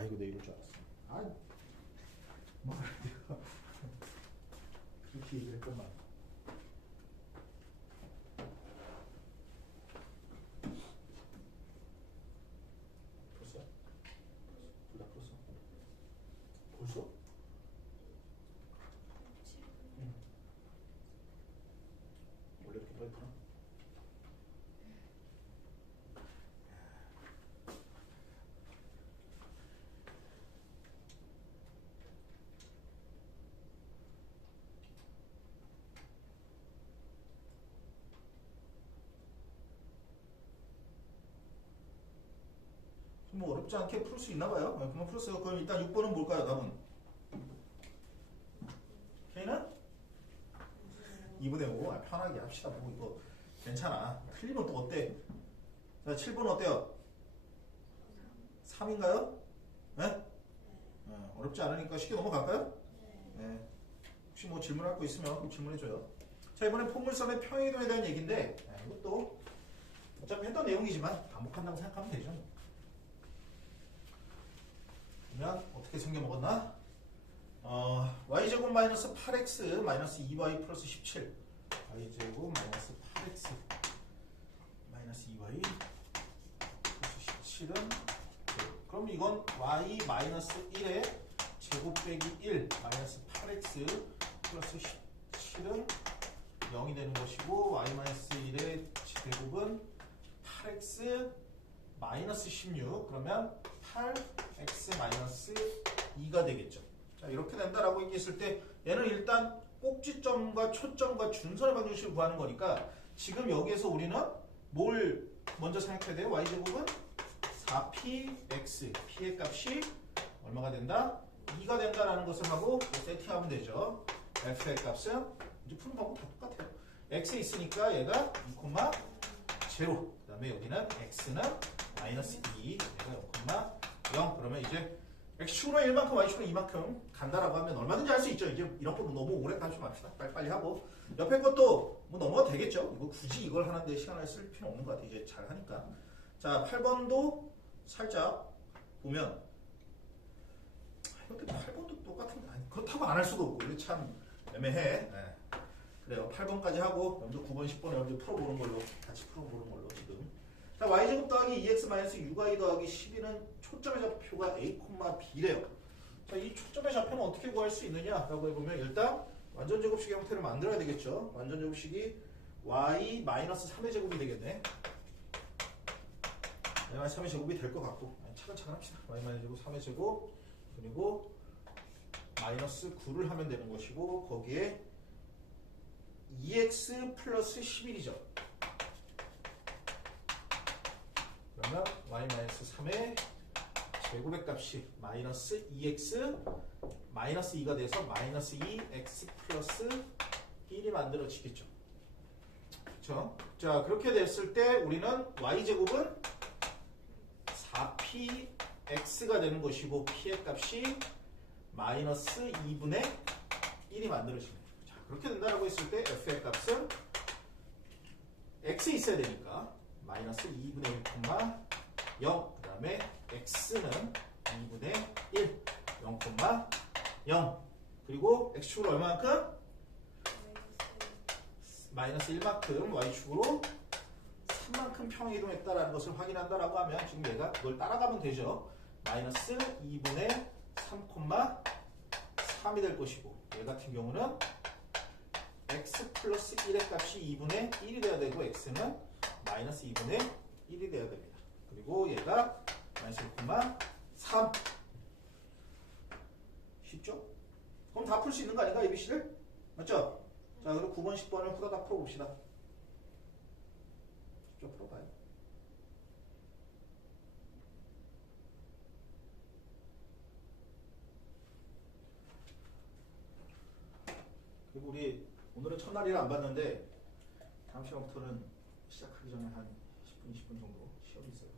아이고 내 이럴 줄 알았어. 아, 뭐 내가 그렇게 얘기를 했건만. 풀었어요? 둘 다 풀었어? 벌써? 응. 원래 이렇게 빨리 풀어? 뭐 어렵지 않게 풀 수 있나 봐요. 네, 그만 풀었어요. 그럼 일단 6번은 뭘까요, 답은? K는? 2분의 5. 아, 편하게 합시다. 뭐 이거 괜찮아. 틀리면 또 어때? 자, 7번 어때요? 3인가요? 네? 어렵지 않으니까 쉽게 넘어갈까요? 네. 혹시 뭐 질문할 거 있으면 질문해줘요. 자, 이번엔 포물선의 평행이동에 대한 얘기인데 이것도 어차피 했던 내용이지만 반복한다고 생각하면 되죠. 그러면 어떻게 생겨먹었나? y제곱 마이너스 8x 마이너스 2y 플러스 17 y제곱 마이너스 8x 마이너스 2y 플러스 17은 그럼 이건 y 마이너스 1의 제곱 빼기 1 마이너스 8x 플러스 17은 0이 되는 것이고 y 마이너스 1의 제곱은 8x 마이너스 16 그러면 8x 마이너스 2가 되겠죠. 자, 이렇게 된다라고 얘기했을 때 얘는 일단 꼭지점과 초점과 준선의 방정식을 구하는 거니까 지금 여기에서 우리는 뭘 먼저 생각해야 돼요? y제곱은 4px p의 값이 얼마가 된다? 2가 된다라는 것을 하고 세팅하면 되죠. f의 값은 이제 푸는 방법 다 똑같아요. x 있으니까 얘가 2,0 그 다음에 여기는 x는 마이너스 2 얘가 0,0 그러면 이제 x축으로 1만큼 y축으로 2만큼 간다라고 하면 얼마든지 할 수 있죠. 이제 이런 거 너무 오래 가지 맙시다. 빨리빨리 하고 옆에 것도 뭐 넘어가도 되겠죠. 이거 굳이 이걸 하는데 시간을 쓸 필요 없는 것 같아요. 이제 잘 하니까. 자, 8번도 살짝 보면 근데 8번도 똑같은 게 아니 그렇다고 안 할 수도 없고 이게 참 애매해. 네. 그래요. 8번까지 하고 여러분들 9번, 10번 여러분들 풀어보는 걸로 같이 풀어보는 걸로 지금. 자, y제곱 더하기 2x-6y 더하기 12는 초점의 좌표가 a, b래요. 자, 이 초점의 좌표는 어떻게 구할 수 있느냐라고 해보면 일단 완전 제곱식의 형태를 만들어야 되겠죠. 완전 제곱식이 y-3의 제곱이 되겠네. y-3의 제곱이 될 것 같고 차근차근 합시다. y-제곱 3의 제곱 그리고 마이너스 9를 하면 되는 것이고 거기에 2x 플러스 11이죠. 그러면 y-3의 제곱의 값이 마이너스 2x 마이너스 2가 돼서 마이너스 2x 플러스 1이 만들어지겠죠. 그렇죠? 자, 그렇게 됐을 때 우리는 y제곱은 4px가 되는 것이고 p의 값이 마이너스 2분의 1이 만들어지네요. 자, 그렇게 된다고 했을 때 f의 값은 x 있어야 되니까 마이너스 2분의 1, 0 그 다음에 x는 2분의 1, 0,0 그리고 x축으로 얼마만큼? 마이너스 1만큼 y축으로 3만큼 평행이동했다라는 것을 확인한다라고 하면 지금 얘가 그걸 따라가면 되죠. 마이너스 2분의 3,3이 될 것이고 얘 같은 경우는 x 플러스 1의 값이 2분의 1이 돼야 되고 x는 마이너스 2분의 1이 돼야 됩니다. 그리고 얘가 마이너스 1,3 쉽죠? 그럼 다 풀 수 있는 거 아닌가 ABC를? 맞죠? 자, 그럼 9번, 10번을 후다닥 풀어봅시다. 직접 풀어봐요. 그리고 우리 오늘은 첫날이라 안 봤는데 다음 시간부터는 시작하기 전에 한 10분, 20분 정도 시험이 있어요.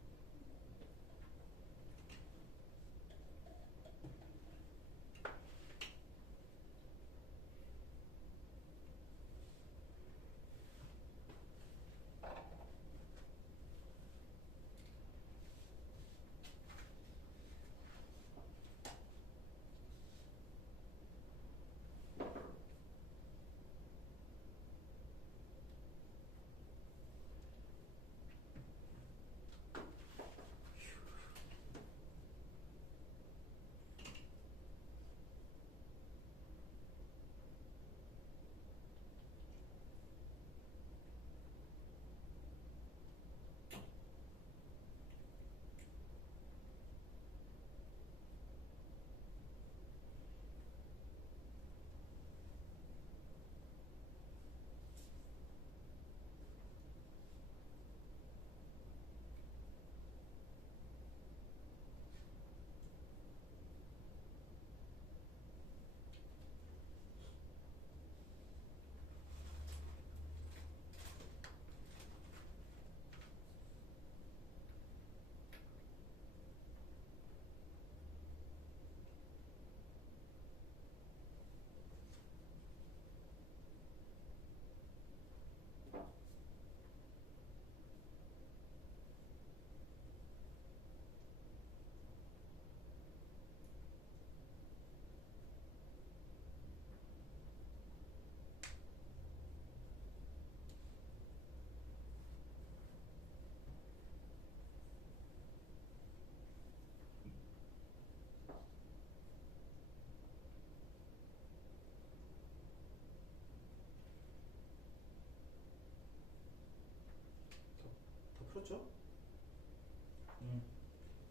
바뀌었죠?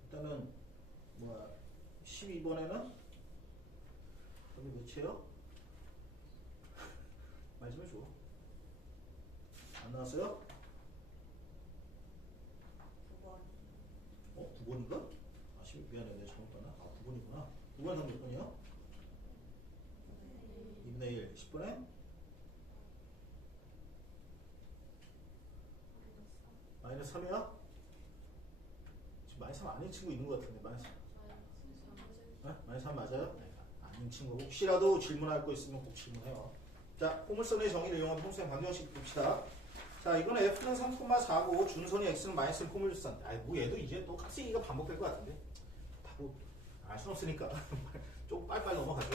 일단은 뭐야 12번에는 여기 몇이에요? 말 좀 해줘. 안 나왔어요? 9번. 9번인가? 아, 미안해. 내가 잘못 봤나? 아, 9번이구나. 9번 몇 번이에요? 2분의 1. 10번에? 마이너스 3이야? 지금 마이너스 3 아닌 친구 있는 것 같은데, 마이너스 3. 네? 마이너스 3 맞아요? 네. 아닌 친구. 혹시라도 질문할 거 있으면 꼭 질문해요. 자, 포물선의 정의를 이용한 포물선 방정식 봅시다. 자, 이거는 F는 3,4고 준선이 X는 마이너스 포물선. 아, 뭐 얘도 이제 또 카스 얘기가 반복될 것 같은데. 다뭐 알 수는 없으니까 좀 빨리빨리 넘어가죠.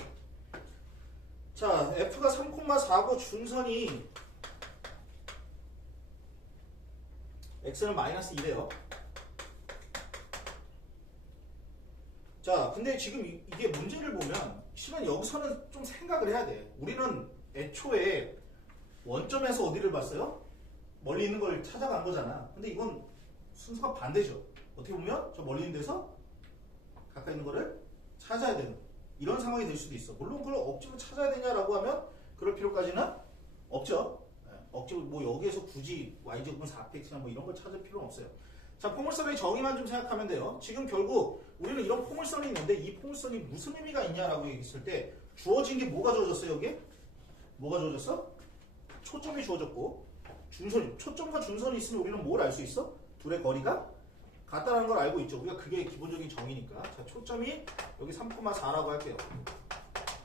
자, F가 3,4고 준선이 X는 마이너스 2래요. 자, 근데 지금 이게 문제를 보면 실은 여기서는 좀 생각을 해야 돼. 우리는 애초에 원점에서 어디를 봤어요? 멀리 있는 걸 찾아간 거잖아. 근데 이건 순서가 반대죠. 어떻게 보면 저 멀리 있는 데서 가까이 있는 거를 찾아야 되는 이런 상황이 될 수도 있어. 물론 그걸 억지로 찾아야 되냐라고 하면 그럴 필요까지는 없죠. 억지로 뭐 여기에서 굳이 y제곱은 4px나 뭐 이런 걸 찾을 필요는 없어요. 자, 포물선의 정의만 좀 생각하면 돼요. 지금 결국 우리는 이런 포물선이 있는데 이 포물선이 무슨 의미가 있냐라고 얘기했을 때 주어진 게 뭐가 주어졌어요? 여기에? 뭐가 주어졌어? 초점이 주어졌고 준선이, 초점과 준선이 있으면 우리는 뭘 알 수 있어? 둘의 거리가 같다는 걸 알고 있죠. 우리가 그게 기본적인 정의니까. 자, 초점이 여기 3,4라고 할게요.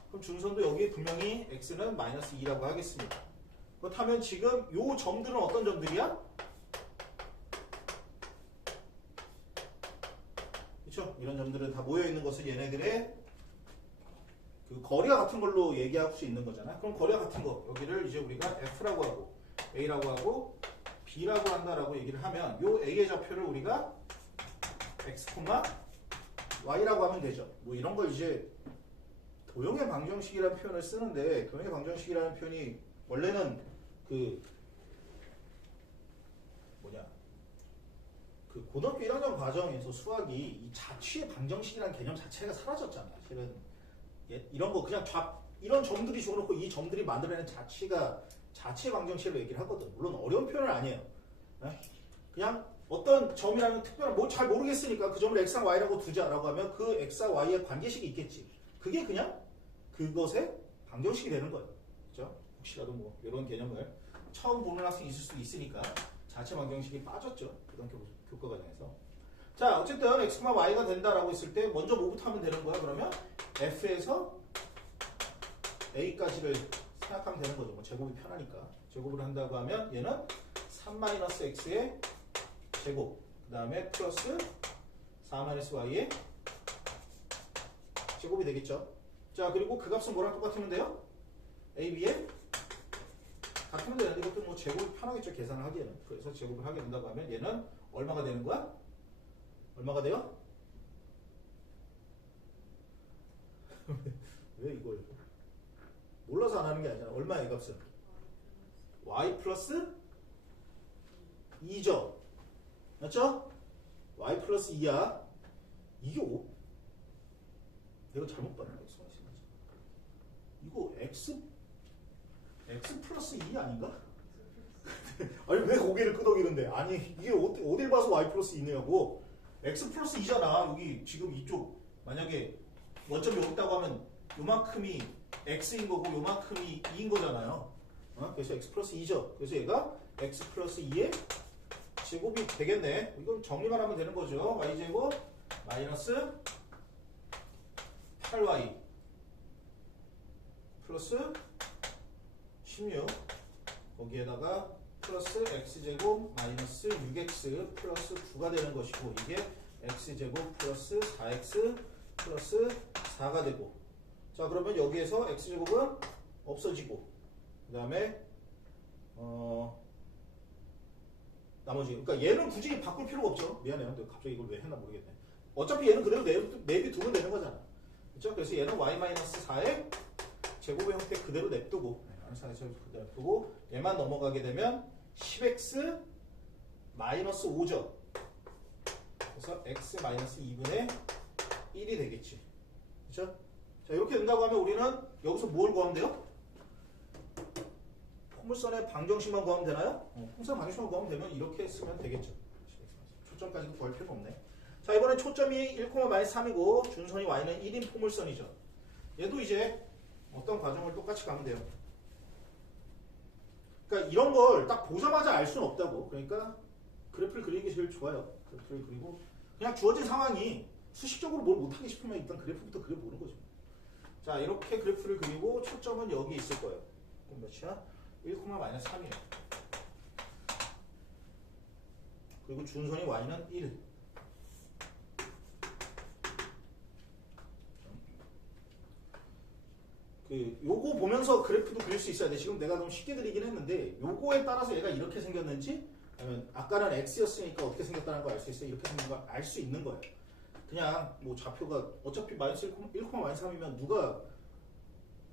그럼 준선도 여기 분명히 x는 마이너스 2라고 하겠습니다. 그렇다면 지금 요 점들은 어떤 점들이야? 그렇죠? 이런 점들은 다 모여 있는 것은 얘네들의 그 거리가 같은 걸로 얘기할 수 있는 거잖아. 그럼 거리가 같은 거 여기를 이제 우리가 F라고 하고 A라고 하고 B라고 한다라고 얘기를 하면 요 A의 좌표를 우리가 X, Y라고 하면 되죠. 뭐 이런 걸 이제 도형의 방정식이라는 표현을 쓰는데 도형의 방정식이라는 표현이 원래는 그 뭐냐 그 고등학교 1학년 과정에서 수학이 이 자취의 방정식이라는 개념 자체가 사라졌잖아. 사실은 이런 거 그냥 이런 점들이 주어놓고 이 점들이 만들어내는 자취의 방정식으로 얘기를 하거든. 물론 어려운 표현은 아니에요. 그냥 어떤 점이라는 특별한 뭐 잘 모르겠으니까 그 점을 x랑 y라고 두자라고 하면 그 x와 y의 관계식이 있겠지. 그게 그냥 그것의 방정식이 되는 거예요. 그렇죠? 혹시라도 뭐 이런 개념을 처음 보는 학생이 있을 수도 있으니까 자체 방정식이 빠졌죠. 고등학교 교과 과정에서. 자, 어쨌든 x, y가 된다라고 했을 때 먼저 뭐부터 하면 되는 거야? 그러면 f에서 a까지를 생각하면 되는 거죠. 뭐 제곱이 편하니까. 제곱을 한다고 하면 얘는 3-x의 제곱, 그 다음에 플러스 4-y의 제곱이 되겠죠. 자, 그리고 그 값은 뭐랑 똑같으면 돼요? a, b에 같으면 되는데 이것도 뭐 제곱이 편하겠죠. 계산을 하기에는. 그래서 제곱을 하게 된다고 하면 얘는 얼마가 되는 거야? 얼마가 돼요? 왜 이걸 몰라서 안 하는 게 아니잖아. 얼마야 이 값은? y 플러스 2죠. 맞죠? y 플러스 2야. 이게 5? 내가 잘못 봤나? 이거 x 플러스 2 아닌가? 아니 왜 고개를 끄덕이는데? 아니 이게 어딜 봐서 y 플러스 2냐고. x 플러스 2잖아. 여기 지금 이쪽 만약에 원점이 여기 있다고 하면 요만큼이 x인 거고 요만큼이 2인 거잖아요. 그래서 x 플러스 2죠. 그래서 얘가 x 플러스 2의 제곱이 되겠네. 이건 정리만 하면 되는 거죠. y제곱 마이너스 8y 플러스 16 거기에다가 플러스 x제곱 마이너스 6x 플러스 9가 되는 것이고 이게 x제곱 플러스 4x 플러스 4가 되고 자 그러면 여기에서 x제곱은 없어지고 그 다음에 나머지 그러니까 얘는 굳이 바꿀 필요가 없죠. 미안해요. 근데 갑자기 이걸 왜 했나 모르겠네. 어차피 얘는 그대로 내비두면 되는 거잖아. 그렇죠? 그래서 얘는 y-4의 제곱의 형태 그대로 냅두고 y-4의 제곱 그대로 냅두고 얘만 넘어가게 되면 10x 마이너스 5죠. 그래서 x 마이너스 2분의 1이 되겠지. 그렇죠? 자, 이렇게 된다고 하면 우리는 여기서 뭘 구하면 돼요? 포물선의 방정식만 구하면 되나요? 포물선 방정식만 구하면 되면 이렇게 쓰면 되겠죠. 초점까지 구할 필요가 없네. 자, 이번엔 초점이 1,-3이고 준선이 y는 1인 포물선이죠. 얘도 이제 어떤 과정을 똑같이 가면 돼요. 그러니까 이런 걸 딱 보자마자 알 수는 없다고. 그러니까 그래프를 그리는 게 제일 좋아요. 그래프를 그리고 그냥 주어진 상황이 수식적으로 뭘 못하게 싶으면 일단 그래프부터 그려보는 거죠. 자, 이렇게 그래프를 그리고 초점은 여기 있을 거예요. 그럼 몇이야? 1,-3이에요. 그리고 준선이 y는 1. 요거 보면서 그래프도 그릴 수 있어야 돼. 지금 내가 너무 쉽게 그리긴 했는데 요거에 따라서 얘가 이렇게 생겼는지 아니면 아까는 x였으니까 어떻게 생겼다는 걸 알 수 있어요. 이렇게 생긴 걸 알 수 있는 거예요. 그냥 뭐 좌표가 어차피 마이너스 1,-3이면 누가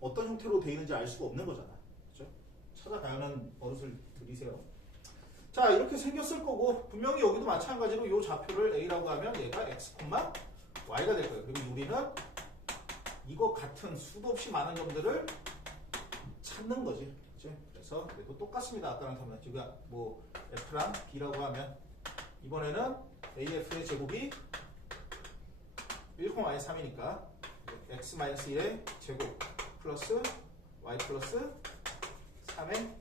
어떤 형태로 돼 있는지 알 수가 없는 거잖아. 그렇죠? 찾아가야 하는 버릇을 들이세요. 자, 이렇게 생겼을 거고 분명히 여기도 마찬가지로 이 좌표를 a라고 하면 얘가 x, y가 될 거예요. 그리고 우리는 이거 같은 수도 없이 많은 점들을 찾는 거지. 그치? 그래서 얘도 똑같습니다. 아까랑 다르면 지금 뭐 f랑 b라고 하면 이번에는 af의 제곱이 1,-3이니까 x-1의 제곱 플러스 y 플러스 3의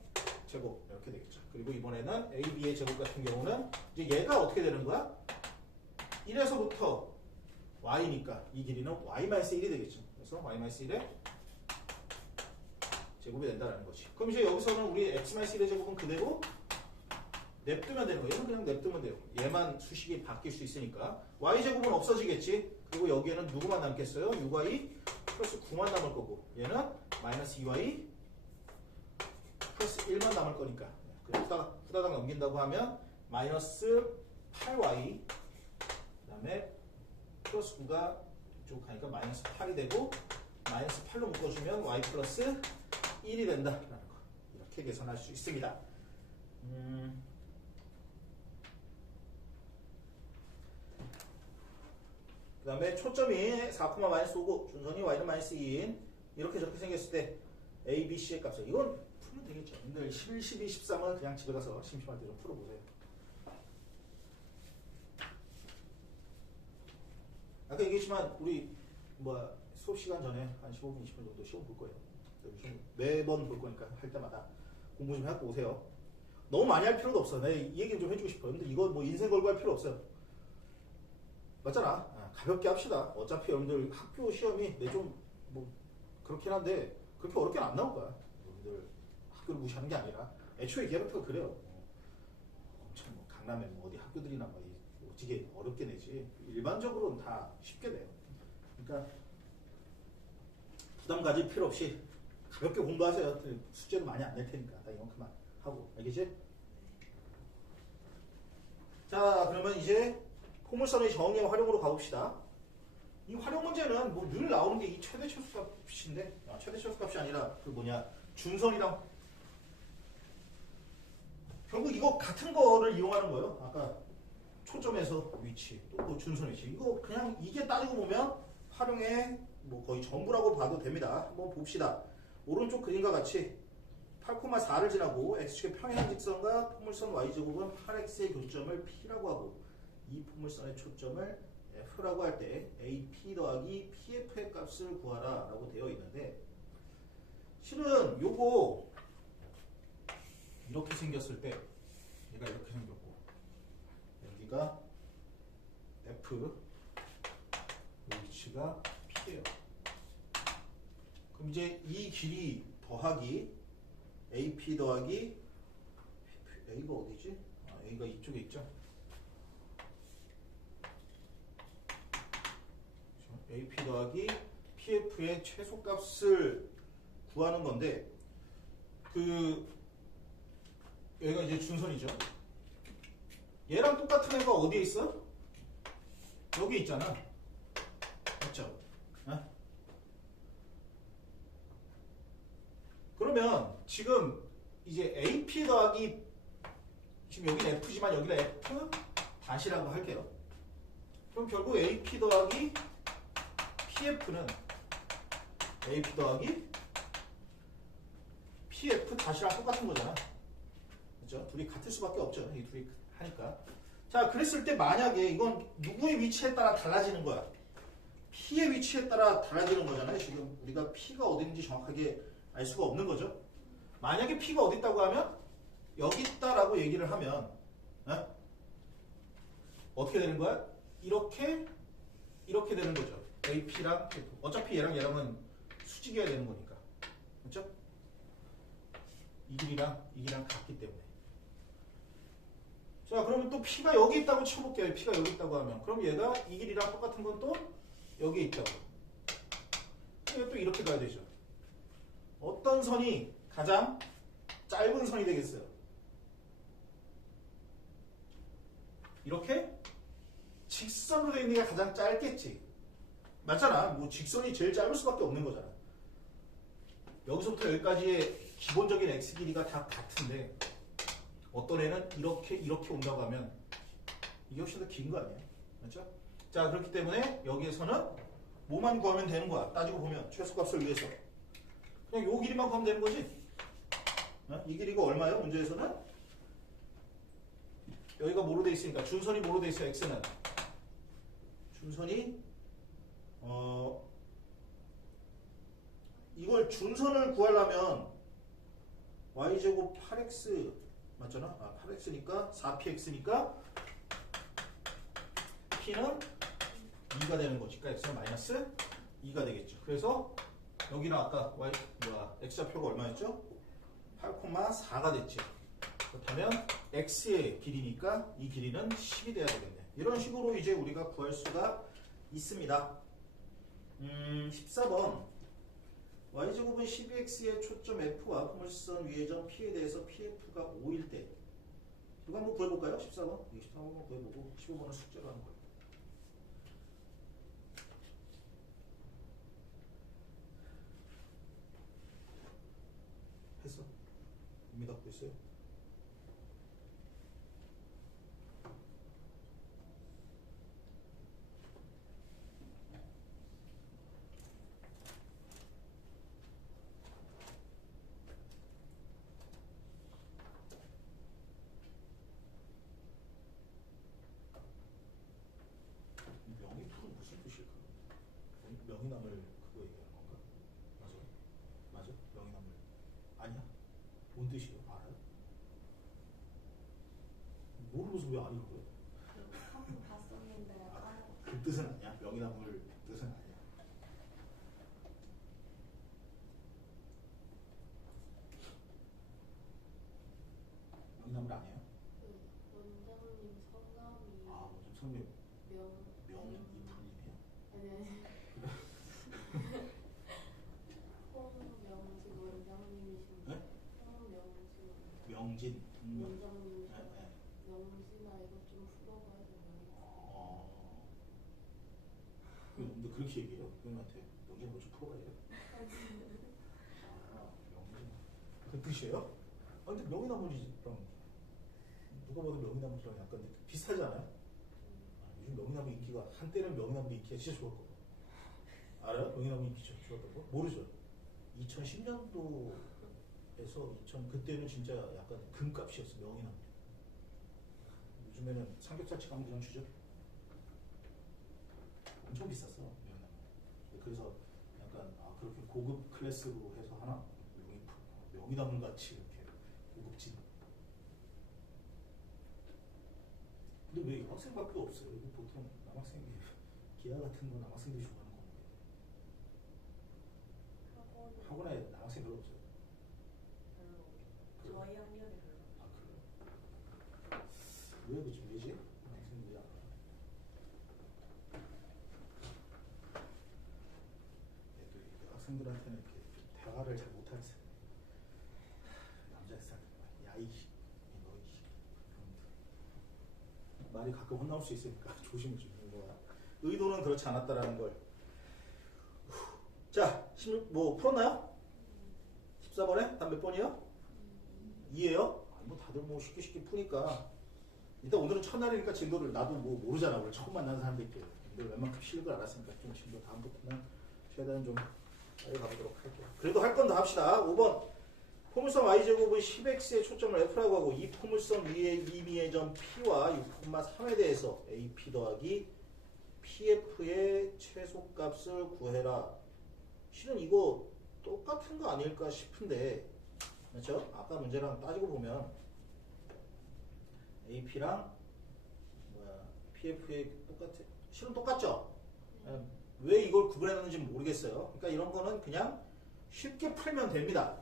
제곱 이렇게 되겠죠. 그리고 이번에는 ab의 제곱 같은 경우는 이제 얘가 어떻게 되는 거야? 1에서부터 y니까 이 길이는 y-1이 되겠죠. 그래서 y-1의 제곱이 된다는 거지. 그럼 이제 여기서는 우리 x-1의 제곱은 그대로 냅두면 되는 거예요. 얘는 그냥 냅두면 돼요. 얘만 수식이 바뀔 수 있으니까. y제곱은 없어지겠지. 그리고 여기에는 누구만 남겠어요? 6y 플러스 9만 남을 거고 얘는 마이너스 2y 플러스 1만 남을 거니까. 그래서 후다닥 넘긴다고 하면 마이너스 8y 그 다음에 플러스 9가 이쪽 가니까 마이너스 8이 되고 마이너스 8로 묶어주면 y 플러스 1이 된다라는 거. 이렇게 계산할 수 있습니다. 그 다음에 초점이 4,-5고 준선이 y는 마이너스 2인 이렇게 저렇게 생겼을 때 a, b, c의 값을 이건 풀면 되겠죠. 근데 11, 12, 13은 그냥 집에 가서 심심할 때 좀 풀어보세요. 아까 얘기했지만 우리 수업 시간 전에 한 15분, 20분 정도 시험 볼 거예요. 매번 볼 거니까 할 때마다 공부 좀 해갖고 오세요. 너무 많이 할 필요도 없어. 내가 이 얘기를 좀 해주고 싶어요. 근데 이거 뭐 인생 걸고 할 필요 없어요. 맞잖아. 가볍게 합시다. 어차피 여러분들 학교 시험이 좀 뭐 그렇긴 한데 그렇게 어렵게는 안 나올 거야. 여러분들 학교를 무시하는 게 아니라 애초에 얘기하면 그래요. 엄청 뭐 강남에 뭐 어디 학교들이나 뭐 어떻게 어렵게 내지 일반적으로는 다 쉽게 돼요. 그러니까 부담 가질 필요 없이 가볍게 공부하세요. 숙제도 많이 안 낼 테니까 다 이만큼만 하고 알겠지? 자, 그러면 이제 포물선의 정의의 활용으로 가봅시다. 이 활용 문제는 뭐 늘 나오는 게 이 최대 최소값인데 최대 최소값이 아니라 그 준선이랑 결국 이거 같은 거를 이용하는 거예요. 아까 초점에서 위치 또 준선 위치 이거 그냥 이게 따지고 보면 활용의 뭐 거의 전부라고 봐도 됩니다. 한번 봅시다. 오른쪽 그림과 같이 8,4를 지나고 x축의 평행한 직선과 포물선 y제곱은 8x의 교점을 p라고 하고 이 포물선의 초점을 f라고 할 때 AP 더하기 PF의 값을 구하라 라고 되어 있는데 실은 요거 이렇게 생겼을 때 얘가 이렇게 생겼고 여기가 F 위치가 P예요. 그럼 이제 이 길이 더하기 AP 더하기 A가 어디지? A가 이쪽에 있죠? AP 더하기 PF의 최소값을 구하는 건데 얘가 이제 준선이죠. 얘랑 똑같은 애가 어디에 있어? 여기 있잖아. 맞죠? 그러면 지금 이제 AP 더하기 지금 여기는 F지만 여기는 F 다시라고 할게요. 그럼 결국 AP 더하기 PF는 AP 더하기 PF 다시랑 똑같은 거잖아. 그렇죠? 둘이 같을 수밖에 없죠. 이 둘이 하니까. 자, 그랬을 때 만약에 이건 누구의 위치에 따라 달라지는 거야. P의 위치에 따라 달라지는 거잖아요. 지금 우리가 P가 어딘지 정확하게 알 수가 없는 거죠. 만약에 P가 어디 있다고 하면 여기 있다라고 얘기를 하면 어떻게 되는 거야? 이렇게 되는 거죠. AP랑 PF. 어차피 얘랑은 수직이어야 되는 거니까. 그렇죠? 이 길이랑 같기 때문에. 자, 그러면 또 P가 여기 있다고 쳐볼게요. P가 여기 있다고 하면. 그럼 얘가 이 길이랑 똑같은 건 또 여기에 있다고. 얘가 또 이렇게 가야 되죠. 어떤 선이 가장 짧은 선이 되겠어요? 이렇게 직선으로 되어 있는 게 가장 짧겠지. 맞잖아. 뭐 직선이 제일 짧을 수밖에 없는 거잖아. 여기서부터 여기까지의 기본적인 x 길이가 다 같은데 어떤 애는 이렇게 온다고 하면 이게 훨씬 더 긴 거 아니에요? 맞죠? 자, 그렇기 때문에 여기에서는 뭐만 구하면 되는 거야. 따지고 보면 최소값을 위해서 그냥 요 길이만 구하면 되는 거지. 이 길이가 얼마예요? 문제에서는 여기가 뭐로 돼 있으니까 준선이 뭐로 돼 있어요? x는 준선이 이걸 준선을 구하려면 y제곱 8x 맞잖아? 8x니까 4px니까 p는 2가 되는 거지. 그러니까 x는 마이너스 2가 되겠죠. 그래서 여기는 아까 x좌표가 얼마였죠? 8,4가 됐지. 그렇다면 x의 길이니까 이 길이는 10이 돼야 되겠네. 이런 식으로 이제 우리가 구할 수가 있습니다. 14번 y제곱은 12x의 초점 f와 포물선 위의 점 p에 대해서 pf가 5일 때 이거 한번 구해볼까요? 14번 14번 한번 구해보고 15번은 숙제로 하는 거예요. 했어? 이미 닫고 있어요? 명의풀은 무슨 뜻일까? 명의나물 그거 얘기하는 건가? 맞아? 명의나물 아니야? 뭔 뜻이에요? 알아요? 모르면서 왜 아니라고 그래? 한번 봤었는데 까먹었어. 그 뜻은 아니야? 명의나물 뜻은 아니야. 명의나물 아니에요? 원장님 성함이 요즘 성명 명이풀이네요. 아니 홍명진 원장님이신데 네? 홍명진 명진 원장님이신데 네. 명진아 이거 좀 풀어봐야 되나? 근데 그렇게 얘기해요? 형님한테 명진 뭐좀 풀어봐야 돼요? 명진 그 뜻이에요? 근데 명이나물이랑 누가 봐도 명이나물이랑 약간 비슷하지 않아요? 요즘 명이나물 인기가 한때는 명이나물 인기가 진짜 좋았거든. 알아요? 명이나물 인기 좋았던 거? 모르죠? 2010년도에서 그때는 진짜 약간 금값이었어 명이나물. 요즘에는 삼겹살집 가면 그냥 주죠. 엄청 비쌌어 명이나물. 그래서 약간 그렇게 고급 클래스로 해서 하나? 명이나물 같이 이렇게 고급진. 근데 왜 여학생밖에 없어요? 이거 보통 남학생이 기아 같은 거 남학생들이 좋아하는 건데 학원에 남학생 별로 없어요. 별로 저희 학년에 별로. 그래요? 왜 그지? 왜지? 남학생들이 안 가? 또 여학생들한테는 이렇게 대화를 잘 못하겠어요. 남자애들 야이씨 너희 말이 가끔 혼나올 수 있으니까 조심을 좀 해는 거야. 의도는 그렇지 않았다라는 걸. 자, 16, 뭐 풀었나요? 14번에 답 몇 번이요? 2예요? 뭐 다들 뭐 쉽게 푸니까 일단 오늘은 첫날이니까 진도를 나도 뭐 모르잖아. 오늘 처음 만나는 사람들끼리. 근데 웬만큼 실을 걸 알았으니까 좀 진도 다음부터는 최대한 좀 빨리 가보도록 할게요. 그래도 할 건 더 합시다. 5번 포물선 y제곱은 10x의 초점을 f라고 하고 이 포물선 위의 임의의 점 p와 6,3에 대해서 ap 더하기 pf의 최소값을 구해라. 실은 이거 똑같은 거 아닐까 싶은데, 그렇죠? 아까 문제랑 따지고 보면 ap랑 pf의 실은 똑같죠? 왜 이걸 구분했는지 모르겠어요. 그러니까 이런 거는 그냥 쉽게 풀면 됩니다.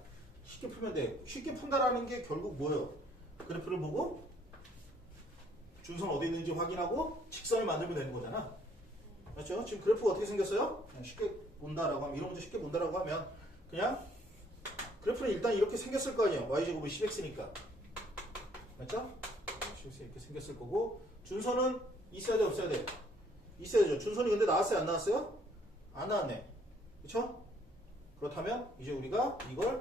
쉽게 풀면 돼. 쉽게 푼다라는 게 결국 뭐예요? 그래프를 보고 준선 어디 있는지 확인하고 직선을 만들면 되는 거잖아. 그렇죠? 지금 그래프가 어떻게 생겼어요? 그냥 쉽게 본다라고 하면, 이런 문제 쉽게 본다라고 하면 그냥 그래프는 일단 이렇게 생겼을 거 아니에요. y제곱은 10x니까. 맞죠? 10x 이렇게 생겼을 거고, 준선은 있어야 돼, 없어야 돼? 있어야 되죠. 준선이 근데 나왔어요, 안 나왔어요? 안 나왔네. 그쵸? 그렇다면 이제 우리가 이걸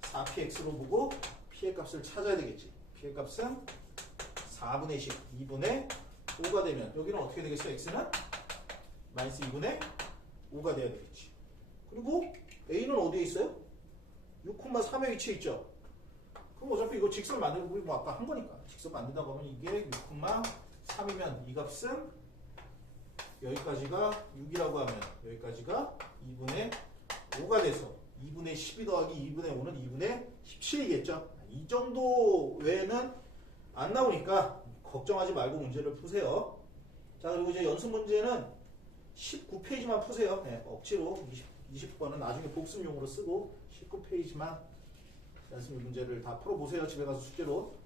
4px로 보고 p의 값을 찾아야 되겠지. p의 값은 4분의 10, 2분의 5가 되면 여기는 어떻게 되겠어? x는 마이너스 2분의 5가 돼야 되겠지. 그리고 a는 어디에 있어요? 6,3의 위치에 있죠. 그럼 어차피 이거 직선 만들고 우리 뭐 아까 한 거니까 직선 만든다고 하면 이게 6,3이면 이 값은 여기까지가 6이라고 하면 여기까지가 2분의 5가 돼서 2분의 12 더하기 2분의 5는 2분의 17이겠죠. 이 정도 외에는 안 나오니까 걱정하지 말고 문제를 푸세요. 자, 그리고 이제 연습 문제는 19페이지만 푸세요. 네, 억지로 20번은 나중에 복습용으로 쓰고 19페이지만 연습 문제를 다 풀어보세요. 집에 가서 숙제로.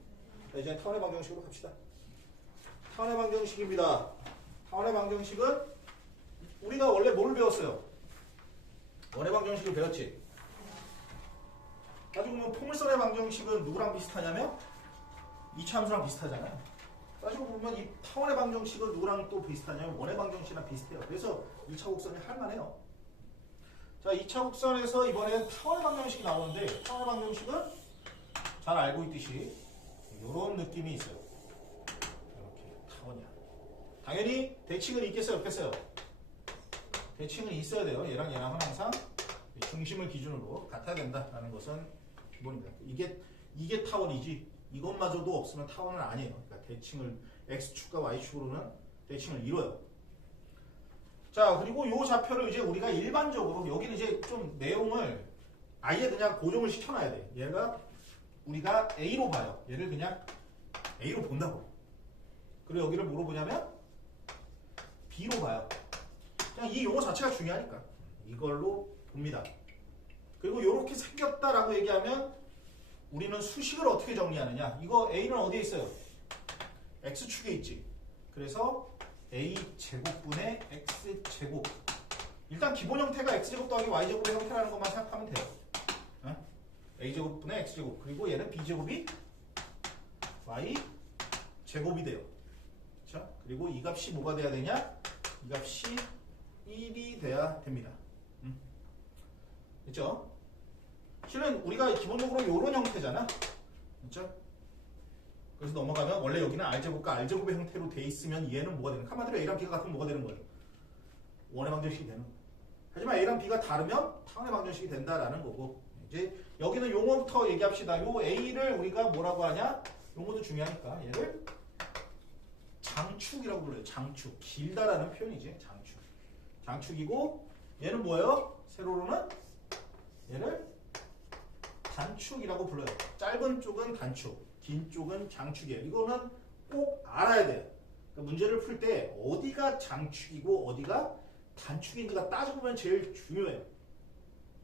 자, 이제 타원의 방정식으로 갑시다. 타원의 방정식입니다. 타원의 방정식은 우리가 원래 뭘 배웠어요? 원의 방정식을 배웠지. 따지고 보면 포물선의 방정식은 누구랑 비슷하냐면 이차함수랑 비슷하잖아요. 따지고 보면 이 타원의 방정식은 누구랑 또 비슷하냐면 원의 방정식이랑 비슷해요. 그래서 2차 곡선이 할만해요. 자, 2차 곡선에서 이번엔 타원의 방정식이 나오는데, 타원의 방정식은 잘 알고 있듯이 이런 느낌이 있어요. 이렇게 타원이야. 당연히 대칭은 있겠어요, 없겠어요? 대칭은 있어야 돼요. 얘랑 얘랑은 항상 중심을 기준으로 같아야 된다라는 것은 기본입니다. 이게 타원이지 이것마저도 없으면 타원은 아니에요. 그러니까 대칭을 x축과 y축으로는 대칭을 이뤄요. 자, 그리고 이 좌표를 이제 우리가 일반적으로 여기는 이제 좀 내용을 아예 그냥 고정을 시켜놔야 돼. 얘가 우리가 A로 봐요. 얘를 그냥 A로 본다고. 그리고 여기를 뭐로 보냐면 B로 봐요. 그냥 이 용어 자체가 중요하니까 이걸로 봅니다. 그리고 이렇게 생겼다라고 얘기하면 우리는 수식을 어떻게 정리하느냐. 이거 A는 어디에 있어요? X축에 있지. 그래서 A제곱분의 X제곱. 일단 기본 형태가 X제곱 더하기 Y제곱의 형태라는 것만 생각하면 돼요. A제곱분의 X제곱. 그리고 얘는 B제곱이 Y제곱이 돼요. 그렇죠? 그리고 이 값이 뭐가 돼야 되냐? 이 값이 1이 돼야 됩니다. 그렇죠? 실은 우리가 기본적으로 이런 형태잖아. 그렇죠? 그래서 넘어가면 원래 여기는 R제곱과 R제곱의 형태로 돼 있으면 얘는 뭐가 되는? 한마디로 A랑 B가 같으면 뭐가 되는 거예요? 원의 방정식이 되는 거예요. 하지만 A랑 B가 다르면 타원의 방정식이 된다라는 거고, 이제 여기는 용어부터 얘기합시다. 요 A를 우리가 뭐라고 하냐? 용어도 중요하니까 얘를 장축이라고 불러요. 장축. 길다라는 표현이지. 장축. 장축이고 얘는 뭐예요? 세로로는 얘를 단축이라고 불러요. 짧은 쪽은 단축, 긴 쪽은 장축이에요. 이거는 꼭 알아야 돼요. 그러니까 문제를 풀 때 어디가 장축이고 어디가 단축인지가 따지고 보면 제일 중요해요.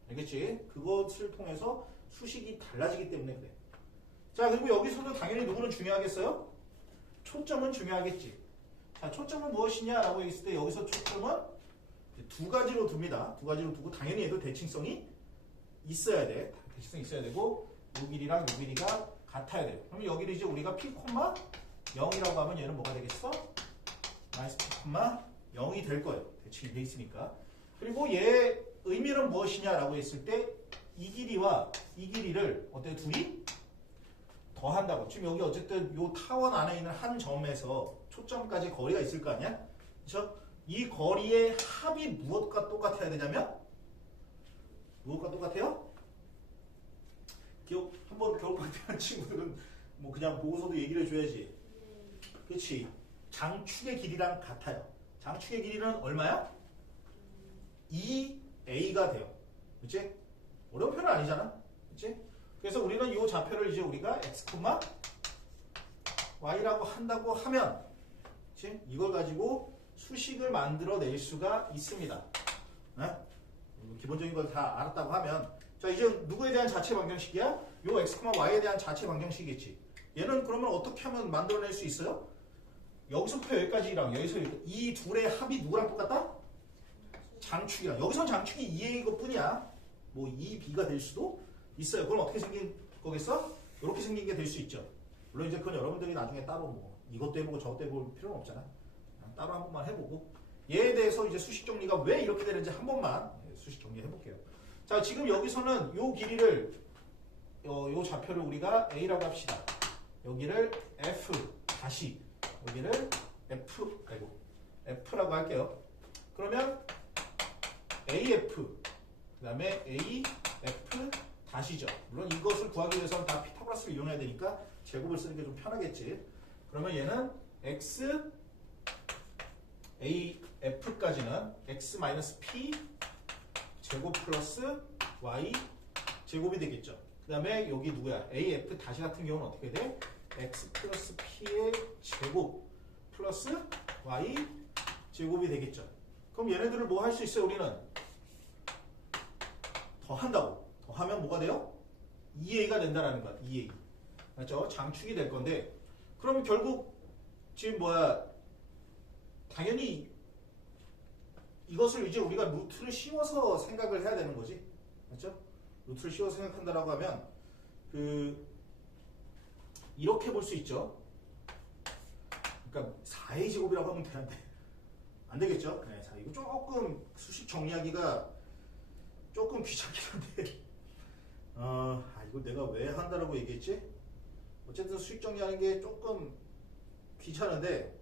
알겠지? 그것을 통해서 수식이 달라지기 때문에 그래. 자, 그리고 여기서도 당연히 누구는 중요하겠어요? 초점은 중요하겠지. 자, 초점은 무엇이냐라고 했을 때 여기서 초점은 두 가지로 둡니다. 두 가지로 두고 당연히 얘도 대칭성이 있어야 돼. 대칭성이 있어야 되고 요 길이랑 요 길이가 같아야 돼요. 그러면 여기를 이제 우리가 p, 0이라고 하면 얘는 뭐가 되겠어? 마이너스 p, 0이 될 거예요. 대칭이 돼 있으니까. 그리고 얘 의미는 무엇이냐라고 했을 때 이 길이와 이 길이를 어때요? 둘이 더한다고. 지금 여기 어쨌든 요 타원 안에 있는 한 점에서 초점까지 거리가 있을 거 아니야? 그렇죠? 이 거리의 합이 무엇과 똑같아야 되냐면 무엇과 똑같아요? 기억 한번 겨울방학 한 친구들은 뭐 그냥 보고서도 얘기를 해줘야지. 그렇지. 장축의 길이랑 같아요. 장축의 길이는 얼마야? 2a가 돼요. 그렇지? 어려운 표는 아니잖아. 그렇지? 그래서 우리는 이 좌표를 이제 우리가 x, y라고 한다고 하면, 그렇지? 이걸 가지고 수식을 만들어낼 수가 있습니다. 네? 기본적인 걸 다 알았다고 하면, 자 이제 누구에 대한 자체 방정식이야? 요 x, y에 대한 자체 방정식이겠지. 얘는 그러면 어떻게 하면 만들어낼 수 있어요? 여기서부터 여기까지랑 여기서 여기까지. 이 둘의 합이 누구랑 똑같다? 장축이랑. 여기선 장축이 2a인 것 뿐이야. 뭐 2b가 될 수도 있어요. 그럼 어떻게 생긴 거겠어? 이렇게 생긴 게 될 수 있죠. 물론 이제 그건 여러분들이 나중에 따로 뭐 이것도 해보고 저것도 해볼 필요는 없잖아. 그냥 따로 한 번만 해보고 얘에 대해서 이제 수식 정리가 왜 이렇게 되는지 한 번만 수식 정리해 볼게요. 자 지금 여기서는 요 길이를 요 좌표를 우리가 a라고 합시다. 여기를 f 다시 여기를 f라고 할게요. 그러면 AF 그 다음에 AF 다시죠. 물론 이것을 구하기 위해서는 다 피타고라스를 이용해야 되니까 제곱을 쓰는 게 좀 편하겠지. 그러면 얘는 X AF까지는 X-P 제곱 플러스 Y 제곱이 되겠죠. 그 다음에 여기 누구야? AF 다시 같은 경우는 어떻게 돼? X 플러스 P의 제곱 플러스 Y 제곱이 되겠죠. 그럼 얘네들을 뭐 할 수 있어요? 우리는 더한다고. 더하면 뭐가 돼요? 2a가 된다라는 거야. 2a. 맞죠? 장축이 될 건데 그럼 결국 지금 당연히 이것을 이제 우리가 루트를 씌워서 생각을 해야 되는 거지. 맞죠? 루트를 씌워서 생각한다라고 하면 이렇게 볼 수 있죠. 그러니까 4a 제곱이라고 하면 되는데 안 되겠죠? 네, 자, 이거 조금 수식 정리하기가 조금 귀찮긴 한데 이거 내가 왜 한다라고 얘기했지? 어쨌든 수식 정리하는 게 조금 귀찮은데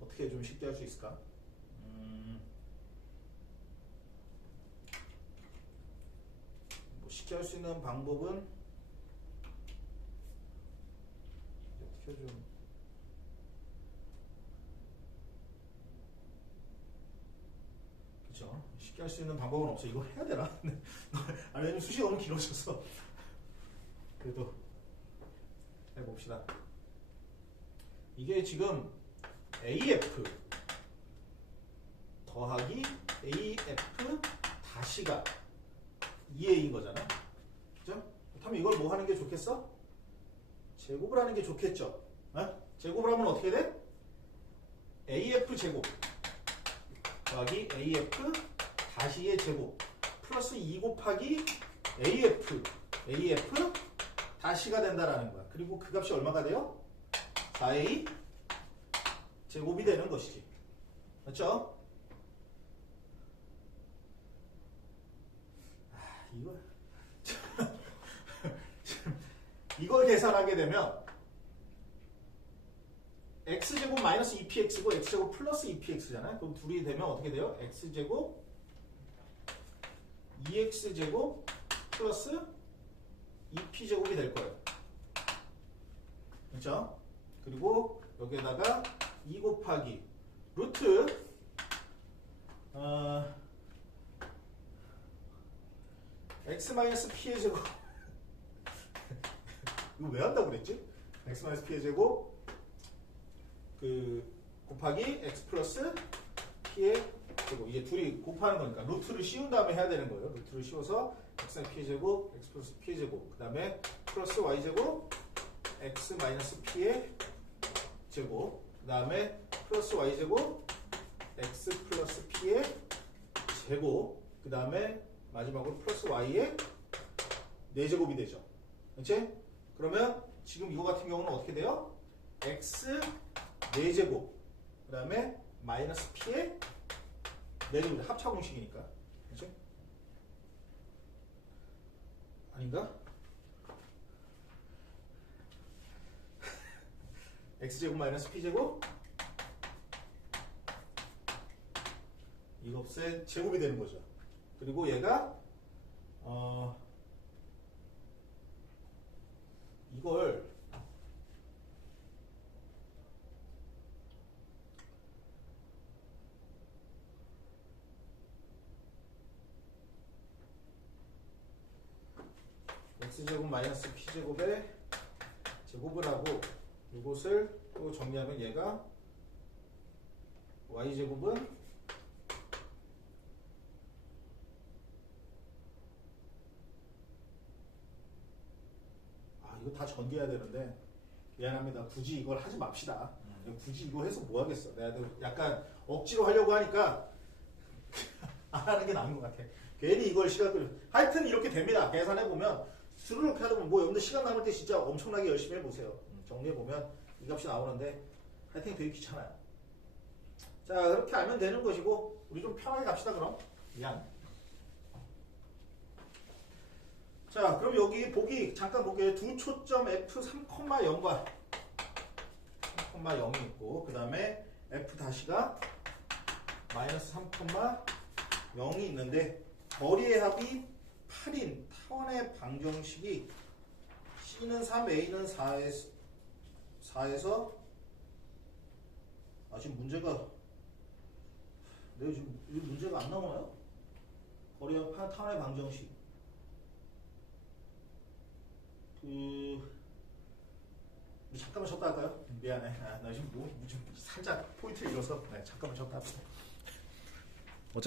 어떻게 좀 쉽게 할 수 있을까? 뭐 쉽게 할 수 있는 방법은 어떻게 좀 그렇죠? 쉽게 할 수 있는 방법은 없어. 이거 해야 되나? 아니 왜냐면 수식이 너무 길어져서 그래도 해봅시다. 이게 지금 AF 더하기 AF 다시가 2A인 거잖아. 그죠? 그렇다면 이걸 뭐 하는 게 좋겠어? 제곱을 하는 게 좋겠죠. 제곱을 하면 어떻게 돼? AF 제곱 더하기 AF 다시의 제곱 플러스 2 곱하기 AF 다시가 된다라는 거야. 그리고 그 값이 얼마가 돼요? 4A 제곱이 되는 것이지. 맞죠? 이걸 계산하게 되면 x제곱 마이너스 2px고 x제곱 플러스 2px잖아요. 그럼 둘이 되면 어떻게 돼요? x제곱 2x제곱 플러스 2p제곱이 될 거예요. 그렇죠? 그리고 여기에다가 2 곱하기 루트 x-p의 제곱 이거 왜 한다고 그랬지? x-p의 제곱 곱하기 x 플러스 p의 제곱. 이제 둘이 곱하는 거니까 루트를 씌운 다음에 해야 되는 거예요. 루트를 씌워서 x-p의 제곱 x 플러스 p의 제곱 그 다음에 플러스 y제곱 x-p의 제곱 그 다음에 플러스 y제곱 x 플러스 p의 제곱 그 다음에 마지막으로 플러스 y의 4제곱이 되죠. 그렇지? 그러면 지금 이거 같은 경우는 어떻게 돼요? x 4제곱 그 다음에 마이너스 p의 4제곱 합차 공식이니까. 그렇지? 아닌가? x제곱 마이너스 p제곱 이 값의 제곱이 되는 거죠. 그리고 얘가 이걸 x제곱 마이너스 p제곱에 제곱을 하고 이것을 또 정리하면 얘가 y제곱은 이거 다 전개해야 되는데 미안합니다. 굳이 이걸 하지 맙시다. 굳이 이거 해서 뭐 하겠어. 내가 약간 억지로 하려고 하니까 안 하는 게 나은 것 같아. 괜히 이걸 시간을 하여튼 이렇게 됩니다. 계산해 보면 스르륵 하다 보면 뭐 여러분들 시간 남을 때 진짜 엄청나게 열심히 해보세요. 정리해 보면 이 값이 나오는데 하여튼 되게 귀찮아요. 자, 그렇게 알면 되는 것이고 우리 좀 편하게 갑시다. 그럼 미안. 자, 그럼 여기 보기 잠깐 볼게요. 두 초점 f 3,0과 3,0이 있고 그 다음에 f 다시가 마이너스 3,0이 있는데 거리의 합이 8인 타원의 방정식이 C는 3, A는 4에서 지금 문제가 내가 지금 문제가 안 나오나요? 거리의 합 타원의 방정식 잠깐만 쉬었다 할까요? 미안해. 나 지금 좀 살짝 포인트를 잃어서 잠깐만 쉬었다 합시다.